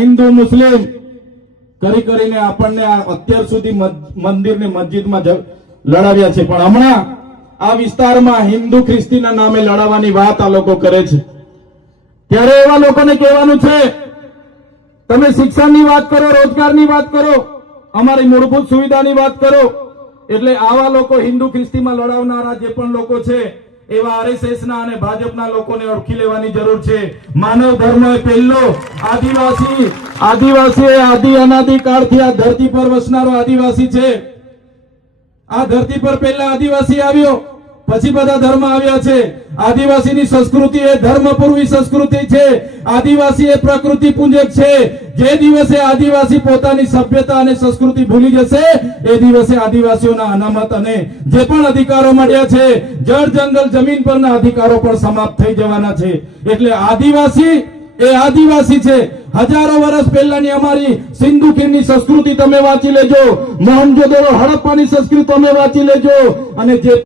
હિન્દુ મુસ્લિમ કરી કરીને આપણને અત્યાર સુધી મંદિર ને મસ્જિદમાં લડાવ્યા છે, પણ હમણાં આ વિસ્તારમાં હિન્દુ ખ્રિસ્તીના નામે લડાવવાની વાત આ લોકો કરે છે। ત્યારે એવા લોકોને કહેવાનું છે, તમે શિક્ષણની વાત કરો, રોજગારની વાત કરો, અમારી મૂળભૂત સુવિધાની વાત કરો, એટલે આવા લોકો હિન્દુ ખ્રિસ્તીમાં લડાવનારા જે પણ લોકો છે એવા આરએસએસ ના અને ભાજપના લોકોને ઓળખી લેવાની જરૂર છે। માનવ ધર્મ એ પહેલો આદિવાસી આદિ અનાદિ કાળથી આ ધરતી પર વસનારો આદિવાસી છે। આ ધરતી પર પહેલા આદિવાસી આવ્યો, પછી બધા ધર્મ આવ્યા છે। આદિવાસીની સંસ્કૃતિ એ ધર્મપૂર્વી સંસ્કૃતિ છે। આદિવાસી એ પ્રકૃતિ પૂજક છે। જે દિવસે આદિવાસી પોતાની સભ્યતા અને સંસ્કૃતિ ભૂલી જશે એ દિવસે આદિવાસીઓના અનામત અને જે પણ અધિકારો મળ્યા છે, જળ જંગલ જમીન પરના અધિકારો પણ સમાપ્ત થઈ જવાના છે। એટલે આદિવાસી એ આદિવાસી છે। હજારો વર્ષ પહેલાની અમારી સિંધુ ખીણની સંસ્કૃતિ તમે વાંચી લેજો, મોહનજોદડો હડપ્પાની સંસ્કૃતિ તમે વાંચી લેજો, અને જે